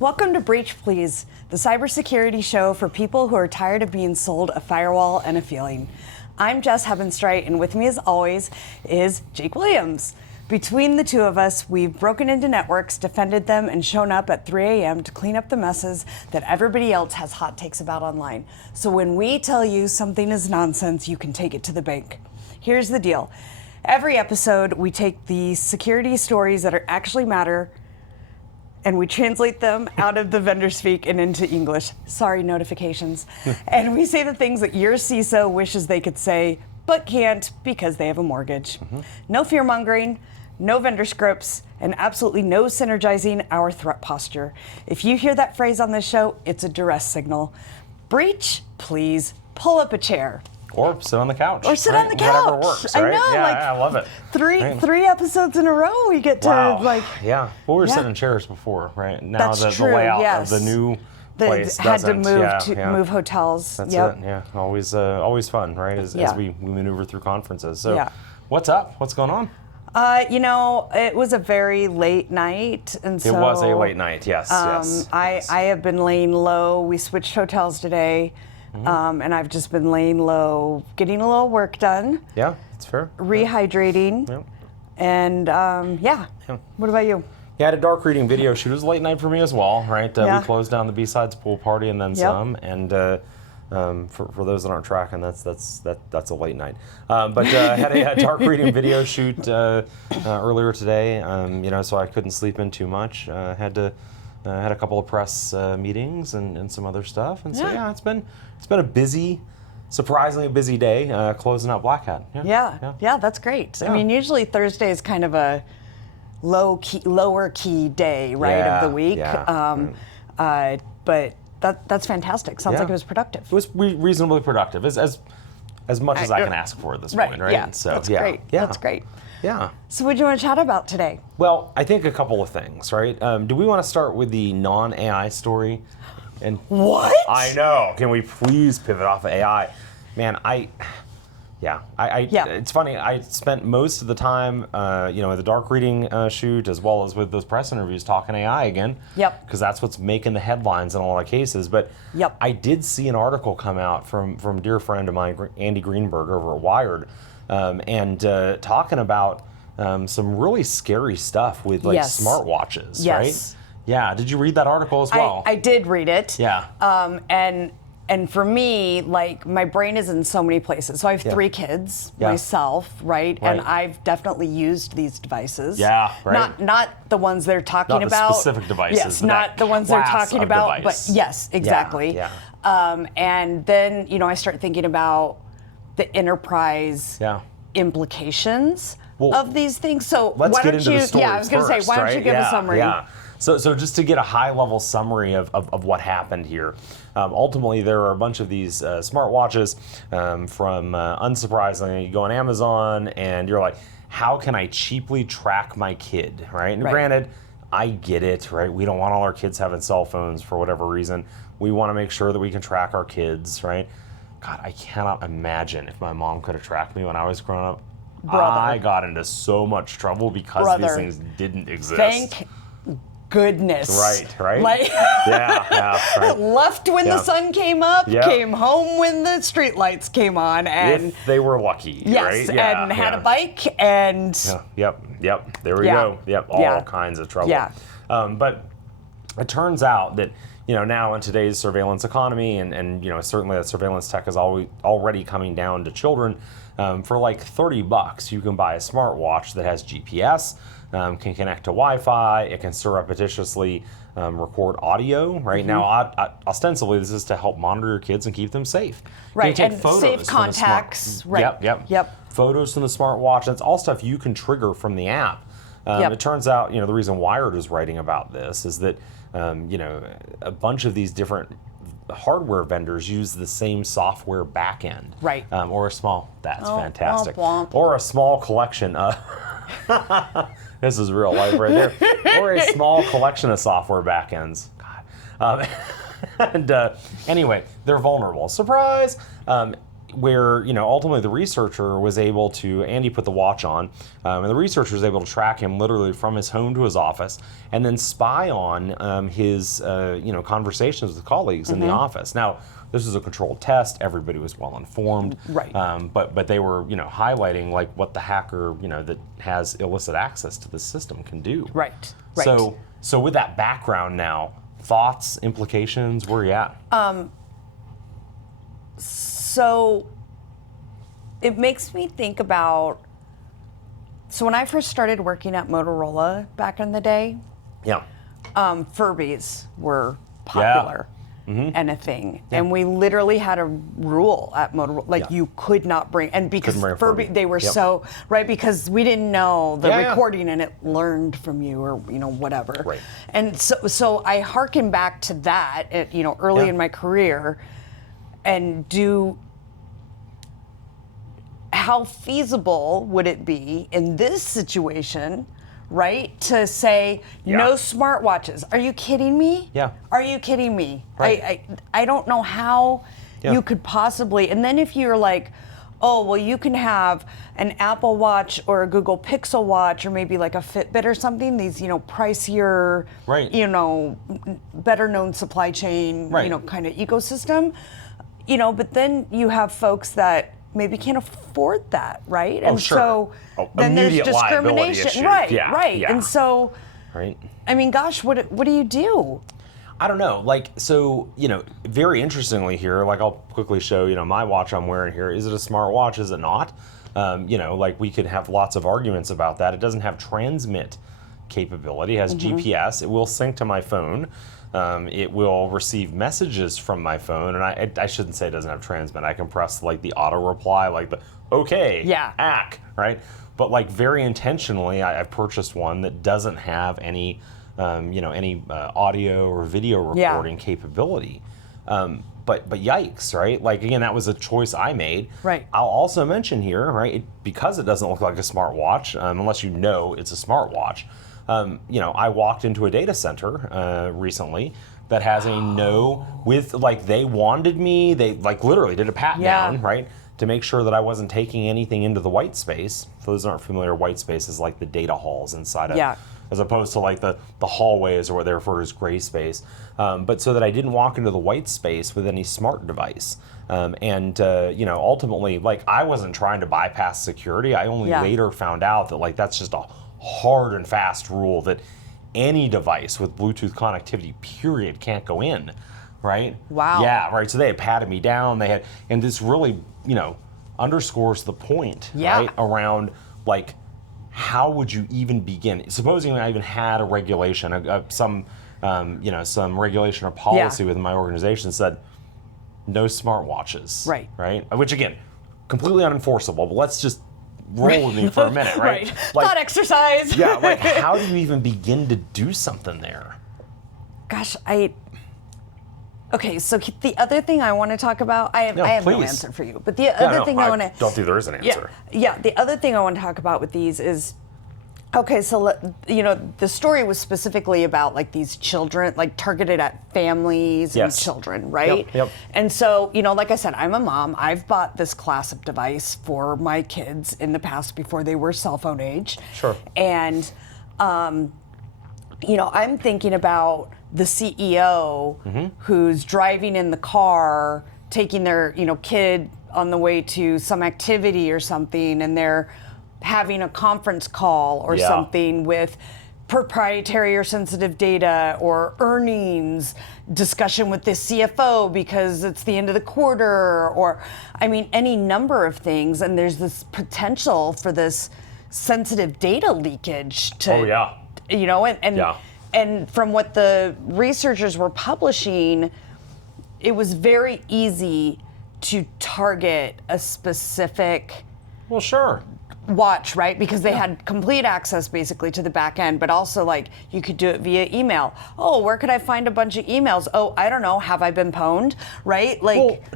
Welcome to Breach Please, the cybersecurity show for people who are tired of being sold a firewall and a feeling. I'm Jess Hebenstreit, and with me as always is Jake Williams. Between the two of us, we've broken into networks, defended them, and shown up at 3 a.m. to clean up the messes that everybody else has hot takes about online. So when we tell you something is nonsense, you can take it to the bank. Here's the deal. Every episode, we take the security stories that actually matter, and we translate them out of the vendor speak and into English. Sorry, notifications. And we say the things that your CISO wishes they could say, but can't because they have a mortgage. No fear-mongering, no vendor scripts, and absolutely no synergizing our threat posture. If you hear that phrase on this show, it's a duress signal. Breach, please pull up a chair. Or sit on the couch. Or sit on the couch. Whatever works, right? I know, I love it. Three episodes in a row we get to Yeah. Well, we were sitting in chairs before, right? Now That's the layout yes. of the new place had doesn't. to move hotels. That's it. Yeah. Always fun, right? As we maneuver through conferences. So, what's up? What's going on? It was a very late night, and so it was a late night. Yes. I have been laying low. We switched hotels today. And I've just been laying low, getting a little work done. Yeah, that's fair. Rehydrating. Yeah. And What about you? Yeah, I had a dark reading video shoot. It was a late night for me as well, right? We closed down the B-Sides pool party and then some. And for those that aren't tracking, that's a late night. But had a dark reading video shoot earlier today. So I couldn't sleep in too much. Had a couple of press meetings and some other stuff, and so it's been a surprisingly busy day closing out Black Hat. Yeah, that's great. I mean, usually Thursday is kind of a lower key day, right, of the week. But that's fantastic. Sounds like it was productive. It was reasonably productive, as much as I can ask for at this point, right? Yeah, so, that's great. Yeah. That's great. Yeah. So what do you want to chat about today? Well, I think a couple of things, right? Do we want to start with the non-AI story? And what? I know. Can we please pivot off of AI? Man, it's funny. I spent most of the time, at the dark reading shoot, as well as with those press interviews, talking AI again. Yep. Because that's what's making the headlines in a lot of cases. But I did see an article come out from a dear friend of mine, Andy Greenberg, over at Wired. Talking about some really scary stuff with smartwatches, right? Yeah. Did you read that article as well? I did read it. Yeah. And for me, my brain is in so many places. So I have 3 kids myself, right? And I've definitely used these devices. Yeah, right. Not the ones they're talking about. Not the specific devices. Yes, not the ones they're talking about. Device. But yes, exactly. Yeah. And then I start thinking about the enterprise implications of these things. So let's why get don't into you? the stories I was going to say, why don't you give a summary? Yeah. So just to get a high-level summary of what happened here, ultimately there are a bunch of these smartwatches from, unsurprisingly, you go on Amazon and you're like, how can I cheaply track my kid, right? And granted, I get it, right? We don't want all our kids having cell phones for whatever reason. We want to make sure that we can track our kids, right? God, I cannot imagine if my mom could have tracked me when I was growing up. I got into so much trouble because these things didn't exist. Thank goodness. Right. Right. Left when the sun came up, came home when the street lights came on, and if they were lucky, yes, right? and had a bike, and Yep. There we go. Yep, all kinds of trouble. Yeah. But it turns out that now in today's surveillance economy, and certainly that surveillance tech is already coming down to children. For like $30, you can buy a smartwatch that has GPS, can connect to Wi-Fi, it can surreptitiously record audio. Right now, ostensibly, this is to help monitor your kids and keep them safe. Right, you can take and photos save contacts. Right. Yep. Photos from the smartwatch. That's all stuff you can trigger from the app. It turns out, the reason Wired is writing about this is that, a bunch of these different hardware vendors use the same software backend. Right. Or a small, fantastic. Womp. Or a small collection of, this is real life right there. Or a small collection of software backends. God. Anyway, they're vulnerable. Surprise! where, ultimately the researcher was able to, Andy put the watch on, and the researcher was able to track him literally from his home to his office, and then spy on his, conversations with colleagues in the office. Now, this was a controlled test. Everybody was well informed. Right. But they were, highlighting like what the hacker, that has illicit access to the system can do. Right. So with that background now, thoughts, implications, where are you at? So it makes me think about, so when I first started working at Motorola back in the day, Yeah. Furbies were popular. And a thing. And we literally had a rule at Motorola, like you could not bring, and because bring a Furby, Furby. they were Yep. so, right, because we didn't know the Yeah, yeah. recording and it learned from you or, whatever. Right. And so I hearken back to that, at, early Yeah. in my career and how feasible would it be in this situation, right, to say no smartwatches? Are you kidding me? Yeah. Are you kidding me? Right. I don't know how Yeah. you could possibly. And then if you're like, oh, well, you can have an Apple Watch or a Google Pixel Watch or maybe like a Fitbit or something, these, pricier, Right. better known supply chain, Right. kind of ecosystem, but then you have folks that maybe can't afford that, right? And sure. so then there's Immediate liability discrimination. issues. Right, Yeah, right. yeah. And so, Right. I mean, gosh, what do you do? I don't know. Very interestingly here, I'll quickly show, my watch I'm wearing here. Is it a smart watch? Is it not? We could have lots of arguments about that. It doesn't have transmit capability. It has GPS. It will sync to my phone. It will receive messages from my phone. And I shouldn't say it doesn't have transmit. I can press the auto reply, the okay, ack, right? But very intentionally, I've purchased one that doesn't have any audio or video recording capability. But yikes, right? Again, that was a choice I made. Right. I'll also mention here, right, because it doesn't look like a smartwatch, unless you know it's a smartwatch. I walked into a data center recently that has a no with they wanted me. They literally did a pat down, right, to make sure that I wasn't taking anything into the white space. For those who aren't familiar, white space is the data halls inside of, as opposed to the hallways or what they refer to as gray space. But so that I didn't walk into the white space with any smart device. Ultimately, I wasn't trying to bypass security. I only later found out that that's just a hard and fast rule that any device with Bluetooth connectivity, period, can't go in, right? Wow. Yeah, right. So they had patted me down. And this really, underscores the point, right, around how would you even begin? Supposing I even had a regulation, some regulation or policy within my organization said no smartwatches, right? Which again, completely unenforceable. But let's just roll with me for a minute, right? Thought exercise. Yeah, how do you even begin to do something there? Gosh, okay, so the other thing I want to talk about, I have no answer for you, but the other thing I want to... don't think there is an answer. Yeah, the other thing I want to talk about with these is, okay, so, the story was specifically about these children, targeted at families and children, right? Yep. And so, like I said, I'm a mom. I've bought this class of device for my kids in the past before they were cell phone age. Sure. And, I'm thinking about the CEO who's driving in the car, taking their, kid on the way to some activity or something, and they're having a conference call or something with proprietary or sensitive data or earnings discussion with the CFO because it's the end of the quarter, or any number of things. And there's this potential for this sensitive data leakage to, and from what the researchers were publishing, it was very easy to target a specific watch, right? Because they had complete access basically to the back end, but also you could do it via email. Oh, where could I find a bunch of emails? Oh, I don't know. Have I been pwned? Right?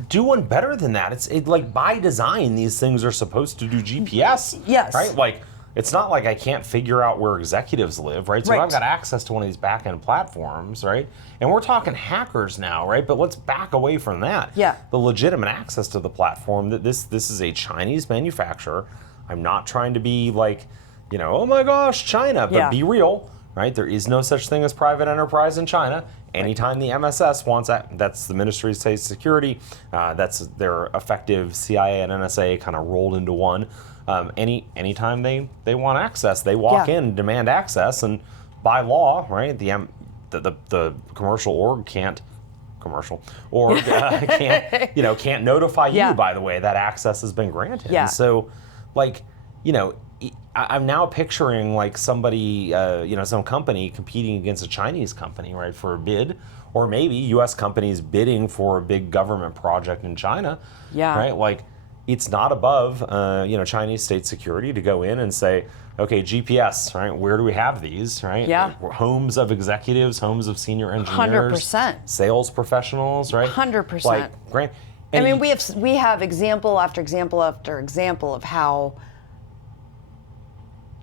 Do one better than that. It's by design, these things are supposed to do GPS. Yes. Right? it's not like I can't figure out where executives live, right? So if I've got access to one of these back-end platforms, right? And we're talking hackers now, right? But let's back away from that. Yeah. The legitimate access to the platform, that this is a Chinese manufacturer. I'm not trying to be like, oh my gosh, China, but be real, right? There is no such thing as private enterprise in China. Anytime the MSS wants that, that's the Ministry of State Security, that's their effective CIA and NSA kind of rolled into one. Anytime they want access, they walk in, demand access, and by law, right? The commercial org can't can't notify you. By the way, that access has been granted. Yeah. And so, I'm now picturing like somebody, some company competing against a Chinese company, right, for a bid, or maybe U.S. companies bidding for a big government project in China. Yeah. Right. Like, it's not above, Chinese state security to go in and say, okay, GPS, right? Where do we have these, right? Yeah. Homes of executives, homes of senior engineers, 100%. Sales professionals, right? 100%. Like, great. I mean, we have example after example after example of how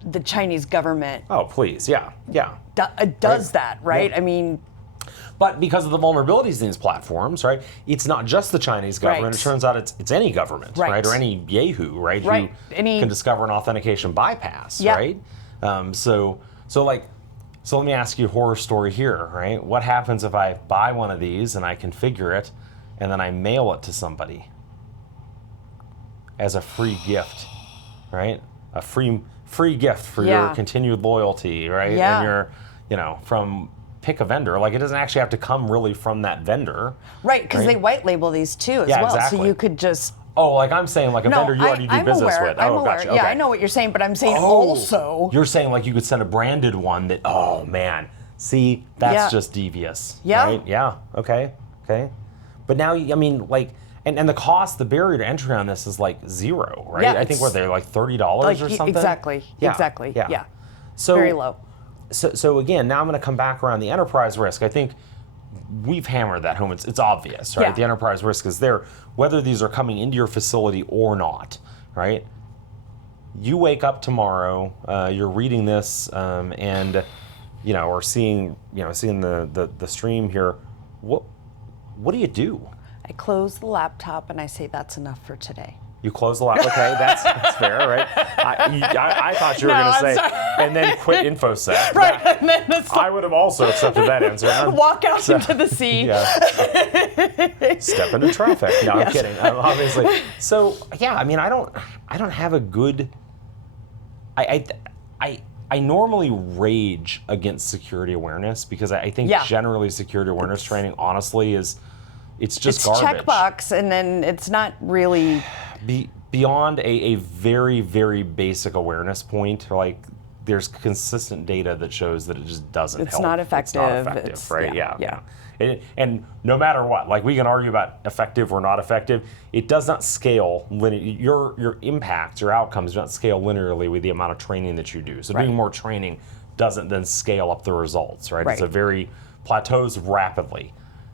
the Chinese government Oh, please, yeah. does that, right? Yeah. I mean, but because of the vulnerabilities in these platforms, right, it's not just the Chinese government. Right. It turns out it's any government, right, or any yahoo, right, who can discover an authentication bypass, right? So let me ask you a horror story here, right? What happens if I buy one of these and I configure it, and then I mail it to somebody as a free gift, right? A free gift for your continued loyalty, right? And your, from pick a vendor. Like, it doesn't actually have to come really from that vendor. Right, because they white label these too as well. Exactly. So you could just... Oh, like I'm saying, like a vendor you already do business with. I'm Oh, aware. gotcha. Yeah, Okay. I know what you're saying, but I'm saying also... You're saying like you could send a branded one that, oh man, see, that's just devious. Yeah. Right? Yeah, okay. But now, I mean, like, and the cost, the barrier to entry on this is like zero, right? Yeah, I think they're like $30 or something? Exactly. Yeah. So, very low. So again, now I'm going to come back around the enterprise risk. I think we've hammered that home. It's obvious, right? Yeah. The enterprise risk is there, whether these are coming into your facility or not, right? You wake up tomorrow, you're reading this, and or seeing the stream here. What do you do? I close the laptop and I say, that's enough for today. You close the laptop. Okay, that's fair, right? I thought you were going to say, sorry. and then quit InfoSec. Right, and then it's I would have also accepted that answer. walk out into the sea. Yeah. Step into traffic. No, I'm kidding. Obviously. So yeah, I mean, I don't have a good. I normally rage against security awareness because I think generally security awareness training, honestly, it's just garbage. Checkbox, and then it's not really beyond a very, very basic awareness point. Like, there's consistent data that shows that it just doesn't help. It's not effective. It's not effective, right? Yeah. And no matter what, like, we can argue about effective or not effective, it does not scale your impacts, your outcomes do not scale linearly with the amount of training that you do. So doing more training doesn't then scale up the results, right? It's a very plateaus rapidly.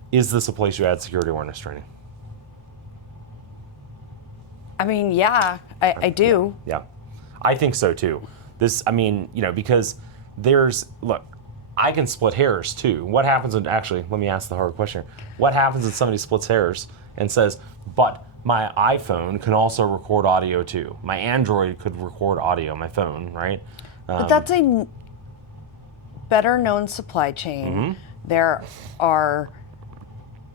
Is this a place you add security awareness training? I mean, I do. Yeah, I think so too. Because look, I can split hairs too. What happens when, actually, let me ask the hard question. What happens when somebody splits hairs and says, but my iPhone can also record audio too. My Android could record audio, my phone, right? But that's a better known supply chain. Mm-hmm. There are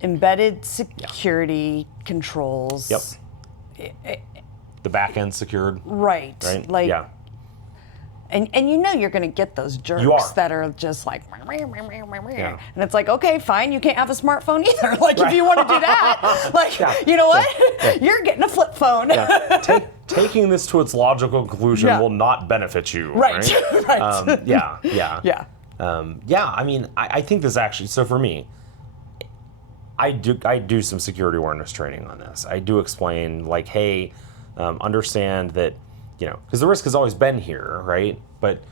embedded security controls. Yep. The back end secured. Right. Like, and you're going to get those jerks that are just like, and it's like, okay, fine, you can't have a smartphone either. Like, if you want to do that, like, you know what? You're getting a flip phone. Taking this to its logical conclusion will not benefit you. Right. Right. I mean, I think this actually, so for me, I do some security awareness training on this. I do explain, like, hey, understand that, because the risk has always been here, right? But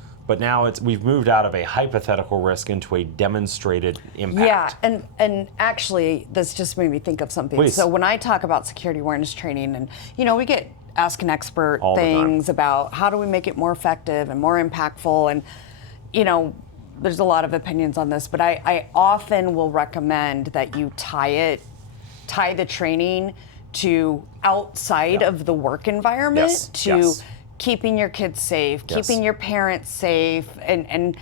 now we've moved out of a hypothetical risk into a demonstrated impact. Yeah, and actually, this just made me think of something. Please. So when I talk about security awareness training, and we get ask an expert All the time. things about how do we make it more effective and more impactful. And, there's a lot of opinions on this, but I often will recommend that you tie the training to outside of the work environment, Yes, to yes. keeping your kids safe, Yes. keeping your parents safe, and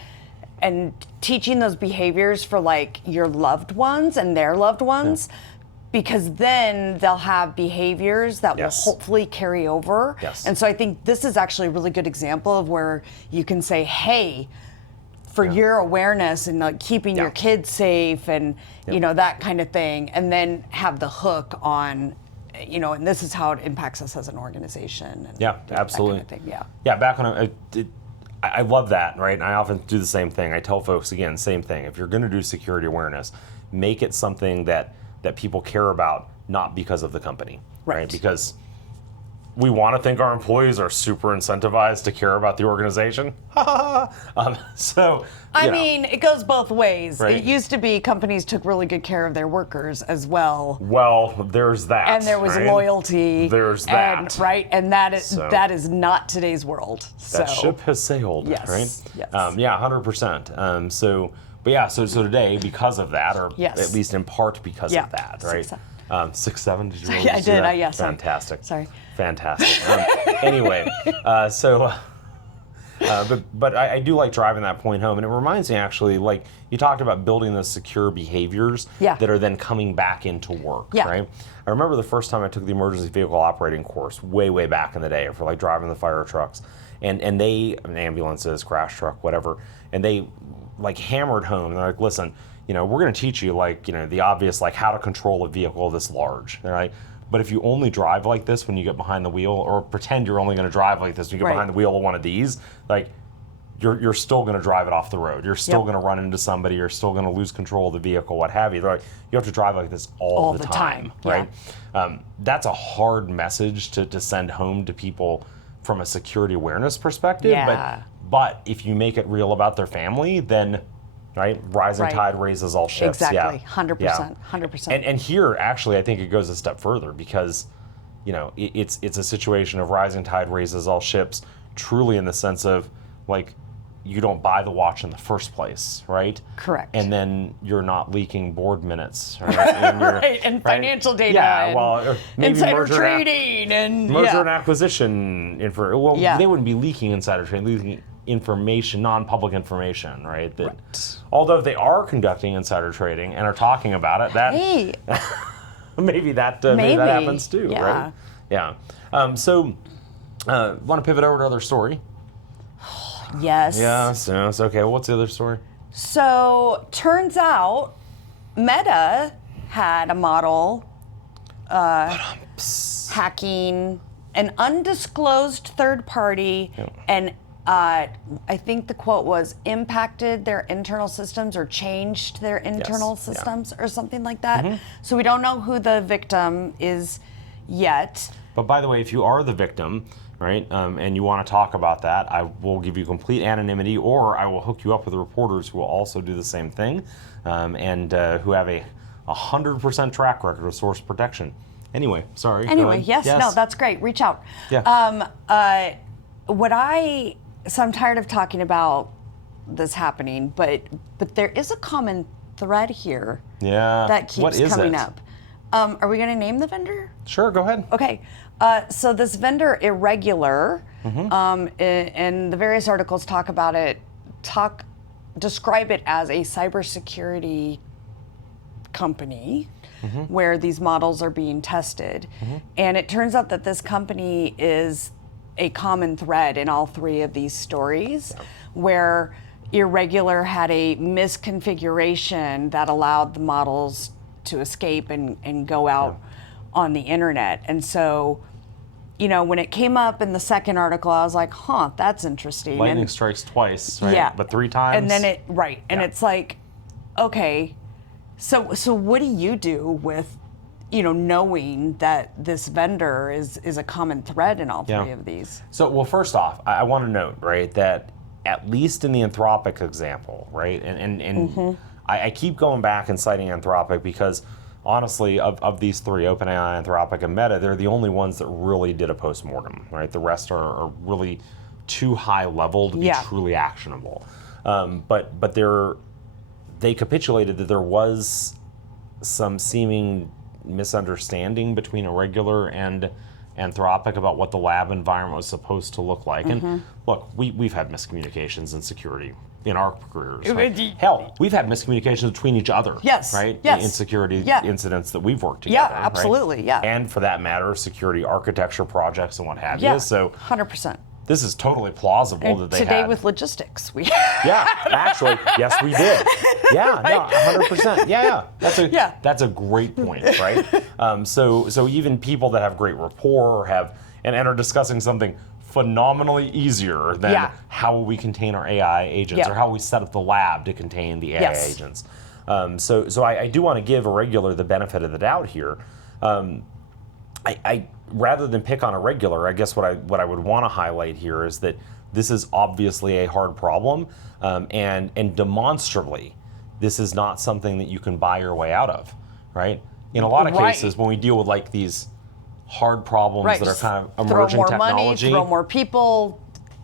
teaching those behaviors for like your loved ones and their loved ones, because then they'll have behaviors that Yes. will hopefully carry over. Yes. And so I think this is actually a really good example of where you can say, hey, for your awareness and like keeping your kids safe and that kind of thing, and then have the hook on, and this is how it impacts us as an organization. And Yeah, that absolutely. kind of thing. Yeah, back when I love that, right? And I often do the same thing. I tell folks, again, same thing. If you're going to do security awareness, make it something that people care about, not because of the company, right? Because we want to think our employees are super incentivized to care about the organization. So, I mean, it goes both ways. Right. It used to be companies took really good care of their workers as well. well, there's that. And there was right? loyalty. There's and, that. right? And that is So- that is not today's world. That so ship has sailed, Yes, right? yes. Yeah, 100%. So today, because of that, or Yes. at least in part because of that, right? 6'7". 6'7", did you really Yeah, I just do did. that? Yes. Fantastic. Sorry. Fantastic. Anyway, but I do like driving that point home, and it reminds me actually, like you talked about building those secure behaviors that are then coming back into work, right? I remember the first time I took the emergency vehicle operating course way back in the day for like driving the fire trucks, and ambulances, crash truck, whatever, and they like hammered home. They're like, listen, we're going to teach you the obvious, like how to control a vehicle this large, right? But if you only drive like this when you get behind the wheel, or pretend you're only going to drive like this when you get behind the wheel of one of these, like you're still going to drive it off the road. You're still going to run into somebody. You're still going to lose control of the vehicle, what have you. They're like, you have to drive like this all the time, right? That's a hard message to send home to people from a security awareness perspective. Yeah. But if you make it real about their family, then rising tide raises all ships. Exactly. Yeah. 100%. 100%. And here, actually, I think it goes a step further because, it's a situation of rising tide raises all ships, truly in the sense of, like, you don't buy the watch in the first place, right? Correct. And then you're not leaking board minutes, right? And financial data. Yeah, and well, maybe insider merger trading and merger and acquisition info. Well, they wouldn't be leaking insider trading, leaking information, non-public information, right? Although they are conducting insider trading and are talking about it, that maybe that happens too, right? Yeah. Want to pivot over to another story? Yes. Yes. Okay. Well, what's the other story? So turns out Meta had a model hacking an undisclosed third party and I think the quote was impacted their internal systems or changed their internal systems or something like that. So we don't know who the victim is yet. But by the way, if you are the victim, right, and you want to talk about that, I will give you complete anonymity, or I will hook you up with reporters who will also do the same thing, and who have a 100% track record of source protection. Anyway, sorry. Anyway, yes, no, that's great. Reach out. Yeah. So I'm tired of talking about this happening, but there is a common thread here that keeps coming up. Are we going to name the vendor? Sure, go ahead. Okay. So this vendor, Irregular, in the various articles talk about it, describe it as a cybersecurity company where these models are being tested. And it turns out that this company is a common thread in all three of these stories, where Irregular had a misconfiguration that allowed the models to escape and go out on the internet. And so, when it came up in the second article, I was like, that's interesting. Lightning strikes twice, right? Yeah. But 3 times. And then and it's like, okay, so what do you do with, knowing that this vendor is a common thread in all three of these? So, well, first off, I want to note, right, that at least in the Anthropic example, right, and I keep going back and citing Anthropic because honestly, of these three, OpenAI, Anthropic, and Meta, they're the only ones that really did a postmortem, right? The rest are really too high level to be truly actionable. But they capitulated that there was some seeming misunderstanding between Irregular and Anthropic about what the lab environment was supposed to look like. And look, we've had miscommunications in security in our careers. Right? Hell, we've had miscommunications between each other. Yes. Right? Yes. In security incidents that we've worked Yeah, together. absolutely. Right? Yeah. And for that matter, security architecture projects and what have you. So 100%. this is totally plausible that they Today had. with logistics, we. Yeah, actually, yes, we did. Yeah, no, 100%. Yeah. That's a great point, right? So even people that have great rapport and are discussing something phenomenally easier than how will we contain our AI agents or how we set up the lab to contain the AI agents. So I do want to give Irregular the benefit of the doubt here. I rather than pick on Irregular, I guess what I would want to highlight here is that this is obviously a hard problem, and demonstrably, this is not something that you can buy your way out of, right? In a lot of cases, when we deal with like these hard problems that are kind of emerging throw more technology, money, throw more people.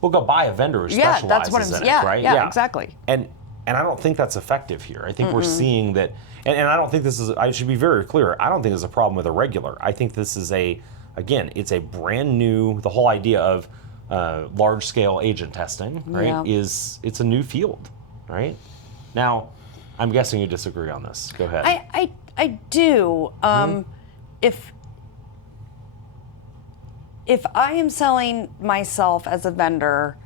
we'll go buy a vendor who Yeah, specializes that's what I'm in saying. it, right? Yeah, exactly. And I don't think that's effective here. I think we're seeing that, and I don't think this is, I should be very clear, I don't think there's a problem with Irregular. I think this is it's a brand new, the whole idea of large scale agent testing, right, it's a new field, right? Now, I'm guessing you disagree on this. Go ahead. I do. If I am selling myself as a vendor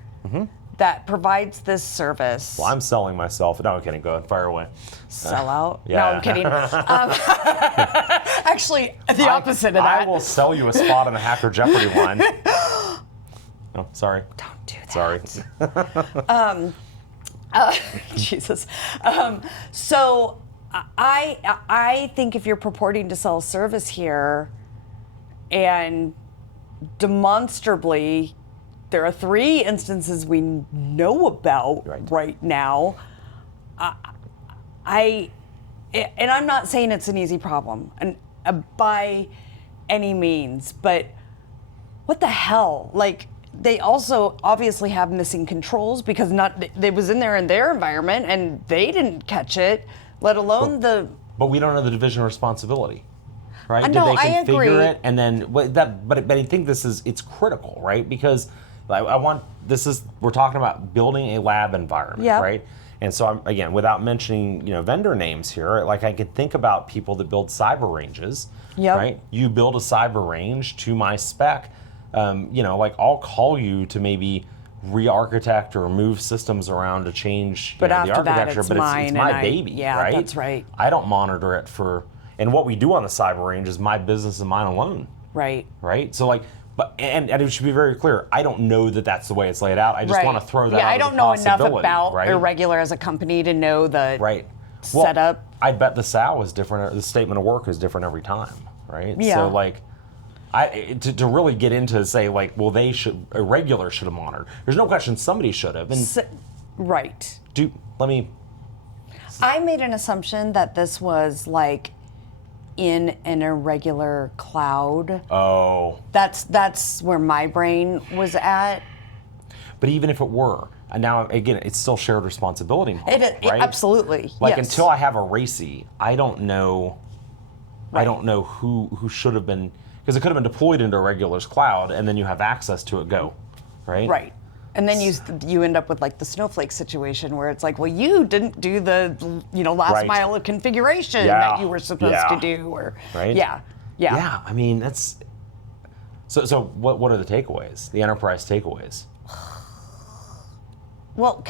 that provides this service. Well, I'm selling myself. No, I'm kidding. Go ahead. Fire away. Sell out? Yeah. No, I'm kidding. Actually, the opposite of that. I will sell you a spot on a Hacker Jeopardy line. Oh, sorry. Don't do that. Sorry. Jesus. So I think if you're purporting to sell service here, and demonstrably, there are 3 instances we know about right now. And I'm not saying it's an easy problem, and by any means, but what the hell? Like, they also obviously have missing controls because they was in their environment and they didn't catch it, let alone But we don't know the division of responsibility, right? No, Did they I configure agree. it and then but I think it's critical, right? Because we're talking about building a lab environment, right? And so I'm, again, without mentioning vendor names here, like I can think about people that build cyber ranges, right? You build a cyber range to my spec. Like I'll call you to maybe re-architect or move systems around to change the architecture, it's but it's my baby, right? That's right. I don't monitor it and what we do on the cyber range is my business and mine alone. Right. Right? So like, and it should be very clear, I don't know that that's the way it's laid out. I just want to throw that out I don't know enough about Irregular as a company to know the setup. Well, I bet the SOW is different, the statement of work is different every time, right? Yeah. So like, to really get into say like, well, Irregular should have monitored. There's no question somebody should have. Right. I made an assumption that this was like in an Irregular cloud. Oh. That's where my brain was at. But even if it were, and now again, it's still shared responsibility model, right? Absolutely. Like until I have a RACI, I don't know. Right. I don't know who should have been, because it could have been deployed into Irregular's cloud, and then you have access to it. Go, right? Right. And then you end up with like the Snowflake situation where it's like, well, you didn't do the last mile of configuration that you were supposed to do, or yeah. I mean that's. So what are the takeaways? The enterprise takeaways. Well,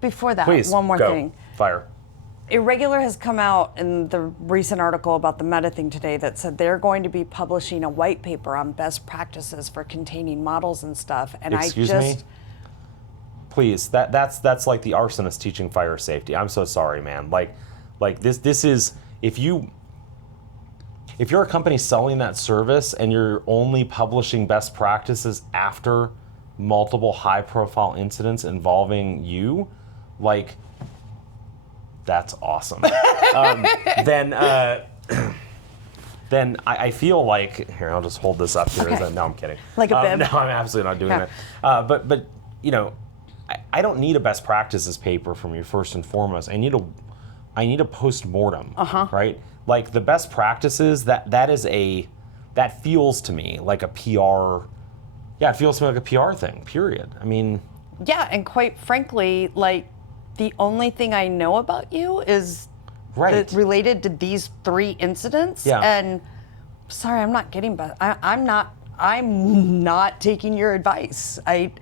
before that, Please, one more thing. Fire. Irregular has come out in the recent article about the Meta thing today that said they're going to be publishing a white paper on best practices for containing models and stuff. And Excuse me? Please, that's like the arsonist teaching fire safety. I'm so sorry, man. Like this is, if you're a company selling that service and you're only publishing best practices after multiple high-profile incidents involving you, like, that's awesome. Then then I feel like, here, I'll just hold this up here. Okay. No, I'm kidding. Like a bib? No, I'm absolutely not doing Okay. that. But you know, I don't need a best practices paper from you first and foremost. I need a post-mortem, right? Like the best practices, that feels to me like a PR, it feels to me like a PR thing, period. I mean. Yeah, and quite frankly, like the only thing I know about you is related to these 3 incidents. Yeah. And sorry, I'm not getting better. I'm not taking your advice. That's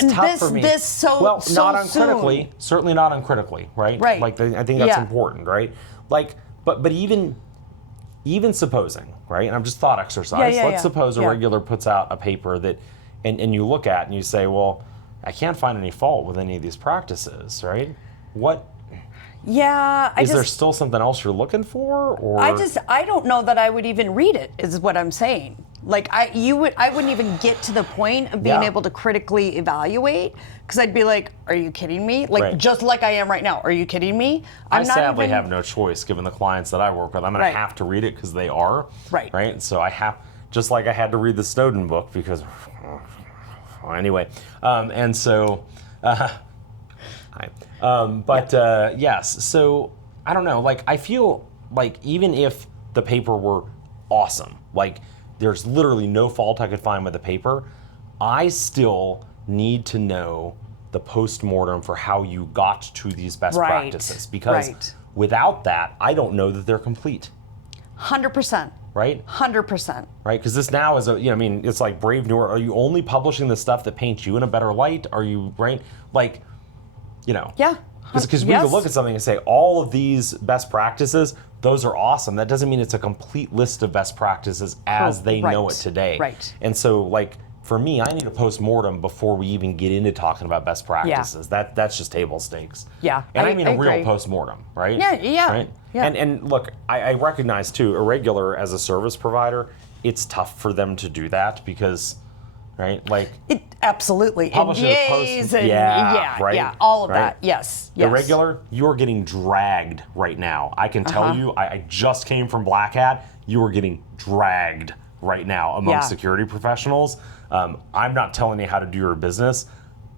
tough for me. Well, so not uncritically. Certainly not uncritically, right? Right. Like I think that's important, right? Like, but even supposing, right? And I'm just thought exercise. Let's suppose a regular puts out a paper that, and you look at and you say, well, I can't find any fault with any of these practices, right? What? Yeah. Is there still something else you're looking for, or? I don't know that I would even read it, is what I'm saying. Like I wouldn't even get to the point of being able to critically evaluate, because I'd be like, are you kidding me? Like just like I am right now. Are you kidding me? I sadly have no choice given the clients that I work with. I'm going to have to read it because they are. Right. So I have, just like I had to read the Snowden book because, anyway. And so, yes. So I don't know. Like I feel like even if the paper were awesome, like there's literally no fault I could find with the paper, I still need to know the post-mortem for how you got to these best practices. Because without that, I don't know that they're complete. 100%. Right? 100%. Right? Because this now is it's like Brave New World. Are you only publishing the stuff that paints you in a better light? Are you, right? Like, Yeah. Because we could look at something and say, all of these best practices, those are awesome. That doesn't mean it's a complete list of best practices as they know it today. Right. And so, like, for me, I need a post-mortem before we even get into talking about best practices. That's just table stakes. Yeah. And I mean a real agree. post-mortem, right? Yeah. Right? Yeah. And look, I recognize, too, irregular as a service provider, it's tough for them to do that because, right? Like, it absolutely. Publishing a NDAs post- and all of that. Yes. Irregular, you're getting dragged right now. I can tell you, I just came from Black Hat, you are getting dragged right now among security professionals. I'm not telling you how to do your business.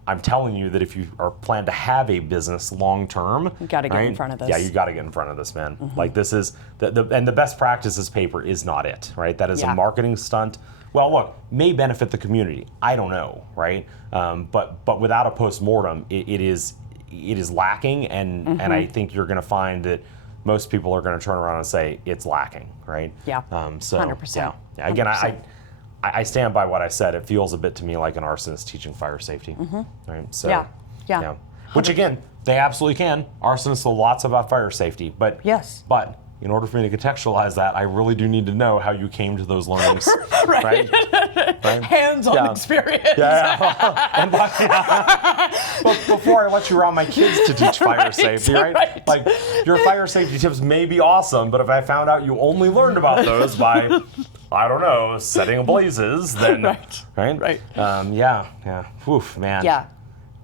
I'm telling you that if you are plan to have a business long term, you got to get in front of this. Yeah, you got to get in front of this, man. Like this is and the best practices paper is not it, right? That is a marketing stunt. Well, look, may benefit the community. I don't know, right? But without a post-mortem, it is lacking, and I think you're going to find that most people are going to turn around and say it's lacking, right? Yeah. 100%. Yeah. Again, 100%. I stand by what I said. It feels a bit to me like an arsonist teaching fire safety, right? So, yeah. Which again, they absolutely can. Arsonists know lots about fire safety, but in order for me to contextualize that, I really do need to know how you came to those learnings, right? Hands-on experience. And but before I let you around my kids to teach fire safety, right? Like your fire safety tips may be awesome, but if I found out you only learned about those by, I don't know, setting blazes, then right? Oof, man. Yeah.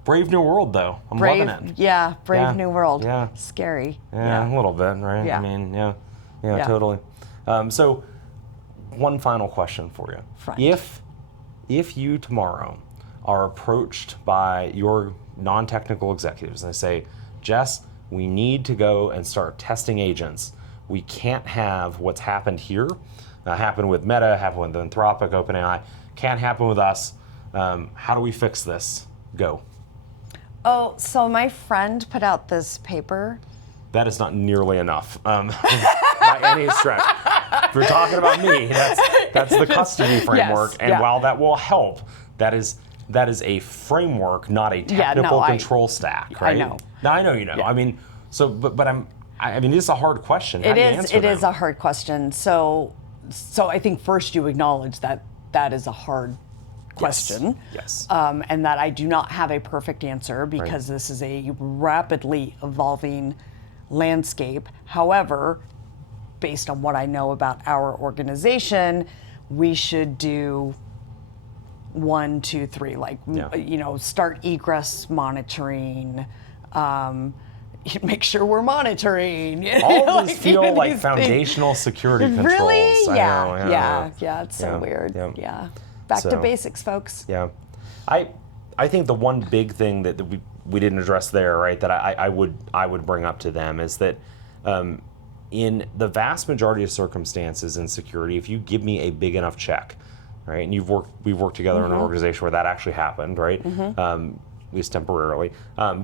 Brave New World, though. I'm loving it. Yeah, Brave New World. Yeah. Scary. Yeah, a little bit, right? Yeah. I mean, yeah, totally. So, one final question for you. Friend. If you tomorrow are approached by your non-technical executives and they say, Jess, we need to go and start testing agents. We can't have what's happened here, happen with Meta, happen with Anthropic, OpenAI, can't happen with us. How do we fix this? Go. Oh, so my friend put out this paper. That is not nearly enough by any stretch. If you're talking about me, that's the custody framework, and while that will help, that is a framework, not a technical control stack, right? I know. Now I know you know. Yeah. I mean, so but I mean, this is a hard question. How do you answer them? It is a hard question. So I think first you acknowledge that is a hard question. Yes. And that I do not have a perfect answer because this is a rapidly evolving landscape. However, based on what I know about our organization, we should do 1, 2, 3, start egress monitoring, make sure we're monitoring. All of these feel like these foundational security controls. Really? I know, Yeah. It's so weird. yeah. Yeah. Back to basics, folks. Yeah. I think the one big thing that we didn't address there, right, that I would bring up to them is that in the vast majority of circumstances in security, if you give me a big enough check, right, and we've worked together in an organization where that actually happened, right, at least temporarily,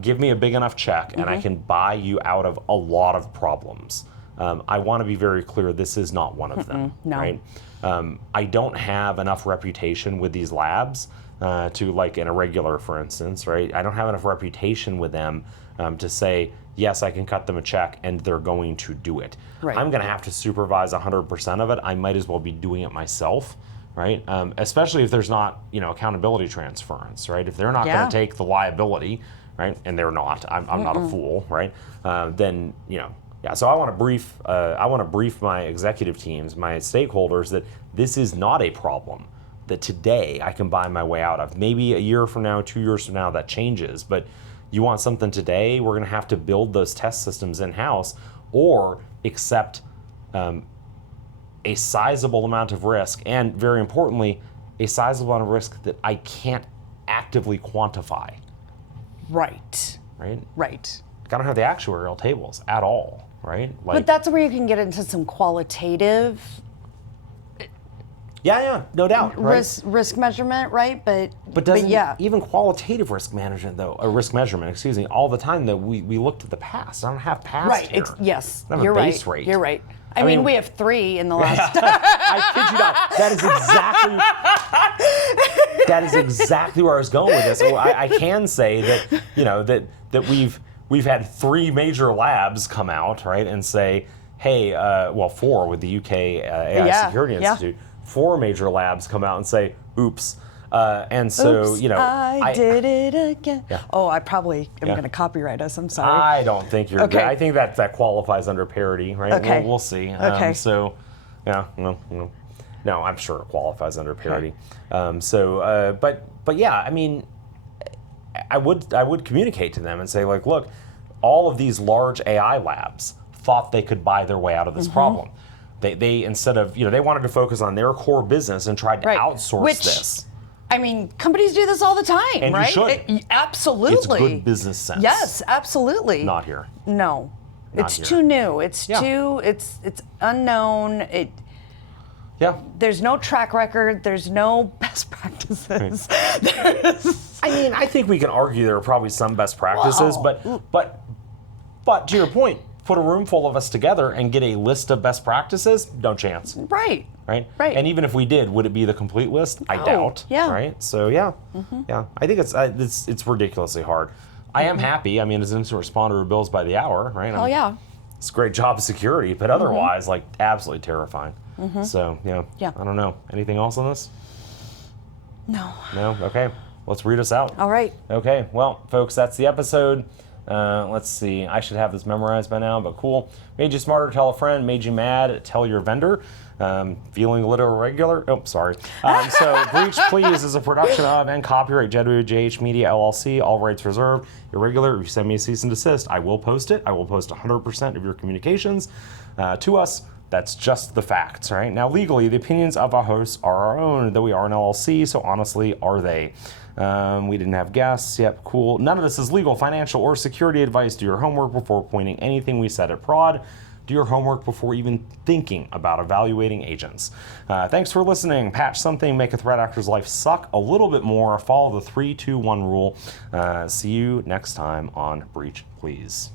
give me a big enough check and I can buy you out of a lot of problems. I want to be very clear, this is not one of them, no. right? I don't have enough reputation with these labs to, like in a regular, for instance, right? I don't have enough reputation with them to say, yes, I can cut them a check and they're going to do it. Right. I'm going to have to supervise 100% of it. I might as well be doing it myself, right? Especially if there's not, accountability transference, right? If they're not going to take the liability, right? And they're not. I'm not a fool, right? Then, yeah. So I want to brief my executive teams, my stakeholders, that this is not a problem that today I can buy my way out of. Maybe a year from now, 2 years from now, that changes. But you want something today, we're going to have to build those test systems in-house or accept a sizable amount of risk, and very importantly, a sizable amount of risk that I can't actively quantify. Right. Right? Right. I don't have the actuarial tables at all, right? But that's where you can get into some qualitative Yeah, no doubt. Right? risk measurement, right? But doesn't yeah. even qualitative risk management, though, risk measurement, excuse me, all the time, though, we looked at the past. I don't have past Right. here. Yes. I don't have You're a base right. rate. You're right. I mean, we have 3 in the last. I kid you not. That is exactly where I was going with this. Well, I can say that that we've had 3 major labs come out, right, and say, hey, 4 with the UK AI Security Institute. 4 major labs come out and say, oops. And so, Oops, I did it again. Yeah. Oh, I probably am going to copyright us. I'm sorry. I don't think you're Okay. good. I think that qualifies under parody, right? Okay. We'll see. Okay. So, yeah, no, I'm sure it qualifies under parody. Okay. But yeah, I mean, I would communicate to them and say, like, look, all of these large AI labs thought they could buy their way out of this problem. They instead of, they wanted to focus on their core business and tried to outsource this. I mean, companies do this all the time, And right? you should. Absolutely. It's good business sense. Yes, absolutely. Not here. No. Not It's here. too new. It's unknown. Yeah. There's no track record. There's no best practices. I mean, I think we can argue there are probably some best practices, Well. but to your point, put a room full of us together and get a list of best practices, no chance. Right. Right? Right. And even if we did, would it be the complete list? I doubt. Yeah. Right? So yeah. Yeah. I think it's ridiculously hard. I am happy. I mean, as an incident responder who bills by the hour, right? Oh, yeah. It's a great job security, but otherwise, like, absolutely terrifying. So, Yeah. I don't know. Anything else on this? No. No? Okay. Let's read us out. All right. Okay, well, folks, that's the episode. Let's see. I should have this memorized by now, but cool. Made you smarter, tell a friend. Made you mad, tell your vendor. Feeling a little irregular. Oh, sorry. So, Breach Please is a production of and copyright JWJH Media LLC. All rights reserved. Irregular, if you send me a cease and desist, I will post it. I will post 100% of your communications to us. That's just the facts, right? Now, legally, the opinions of our hosts are our own, though we are an LLC, so honestly, are they? We didn't have guests. Yep, cool. None of this is legal, financial, or security advice. Do your homework before pointing anything we said at prod. Do your homework before even thinking about evaluating agents. Thanks for listening. Patch something, make a threat actor's life suck a little bit more. Follow the 3-2-1 rule. See you next time on Breach Please.